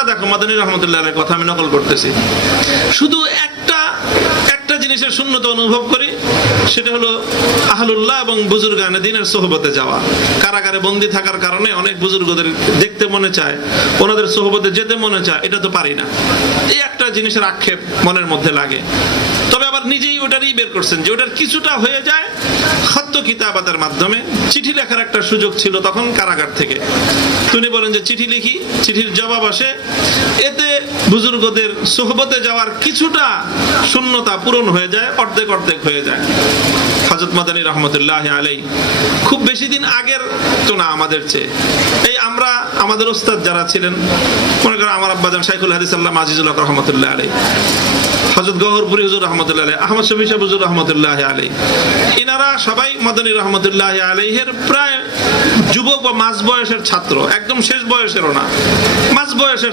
কথাটা দেখো, মাদানী রহমতুল্লাহ আলাইহির কথা আমি নকল করতেছি। শুধু একটা জিনিসের শূন্যতা অনুভব করি, সেটা হলো আহলুল্লাহ এবং বুজুর্গানে দ্বীনের সোহবতে যাওয়া। কারাগারে বন্দী থাকার কারণে অনেক বুজুর্গদের দেখতে মনে চায়, ওনাদের সোহবতে যেতে মনে চায়, এটা তো পারি না। এই একটা জিনিসের আক্ষেপ মনের মধ্যে লাগে। তবে আবার নিজেই ওটারই বের করছেন যে ওটার কিছুটা হয়ে যায় খত্ত কিতাবাতের মাধ্যমে। চিঠি লেখার একটা সুযোগ ছিল তখন কারাগার থেকে। তিনি বলেন যে চিঠি লিখি, চিঠির জবাব আসে, এতে বুজুর্গদের সোহবতে যাওয়ার কিছুটা শূন্যতা পূরণ হয়ে যায়, অর্ধেক হয়ে যায়। হযরত মাদানী রহমতুল্লাহ আলাইহি খুব বেশি দিন আগের তো না আমাদের চেয়ে। এই আমরা আমাদের ওস্তাদ যারা ছিলেন, মনে করেন আমার আব্বাজান শাইখুল হাদিস আল্লামা আজিজুল হক রহমতুল্লাহ আলাইহি, হযরত গওহরপুরি হুজুর রহমতুল্লাহ আলাইহি, আহমদ শফি সাহেব হুজুর রহমতুল্লাহ আলাইহি, এনারা সবাই মাদানী রহমতুল্লাহ আলাইহির প্রায় যুবক বা মাঝ বয়সের ছাত্র, একদম শেষ বয়সেরও না, মাঝ বয়সের